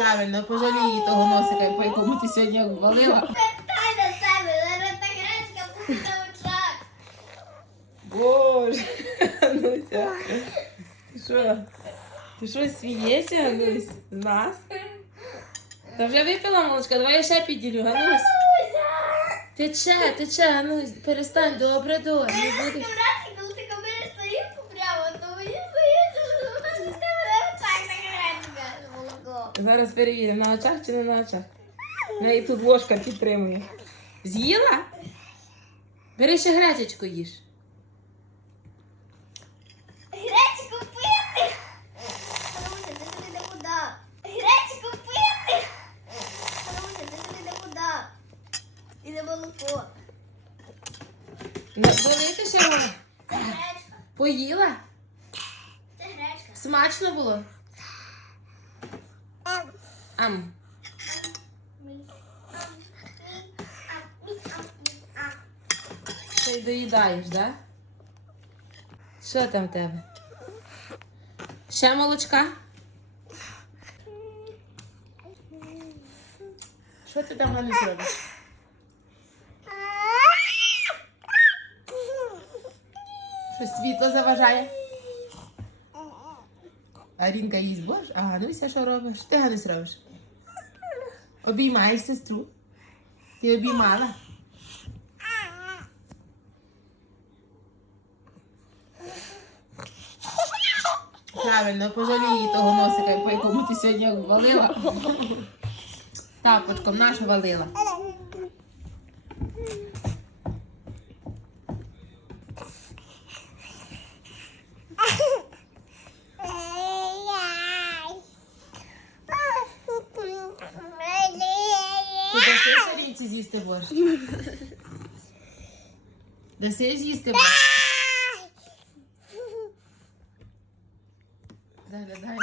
Правильно, пожалій того носика, по якому ти сьогодні обвалила. Тай на себе, зараз та гречка буде очах. Боже, Ануся. Ти що? Ти що смієшся, Анусь? З нас? Та вже випила молочка, давай я ще підділю, Анусь. Тече, тече, Анусь, перестань, добре, добре. Не буде. Зараз перевіримо, на очах чи не на очах. Неї тут ложка підтримує. З'їла? Бери ще гречечку їж. Гречку пити! Маруся, ти тобі не. Гречку пити! Маруся, ти тобі не. І не молоко. Налити ще воно? Це гречка. Поїла? Це гречка. Смачно було? Ам. Ти доїдаєш? Да? Що там в тебе? Ще молочка? Що ти там Ганусь робиш? Що світло заважає? Арінка їсть борщ, а Гануся що робиш? Ти Ганусь робиш? Обіймаєш сестру? Ти обіймала? Правильно, пожалій того носика, по якому ти сьогодні валила. Тапочком нашу валила. Дасиш Арінці з'їсти борщ? Дасиш з'їсти борщ? Заглядай до тебе.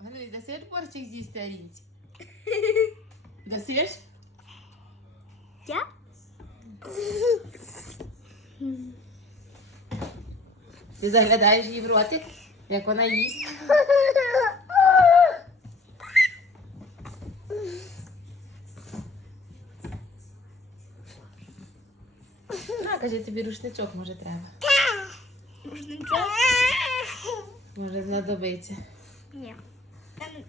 Ганусь, дасиш борщик з'їсти Арінці? Дасиш? Я? Ти заглядаєш їй в ротик, як вона їсть. На, каже, тобі рушничок може треба. Рушничок? Може знадобиться. Ні. Ні,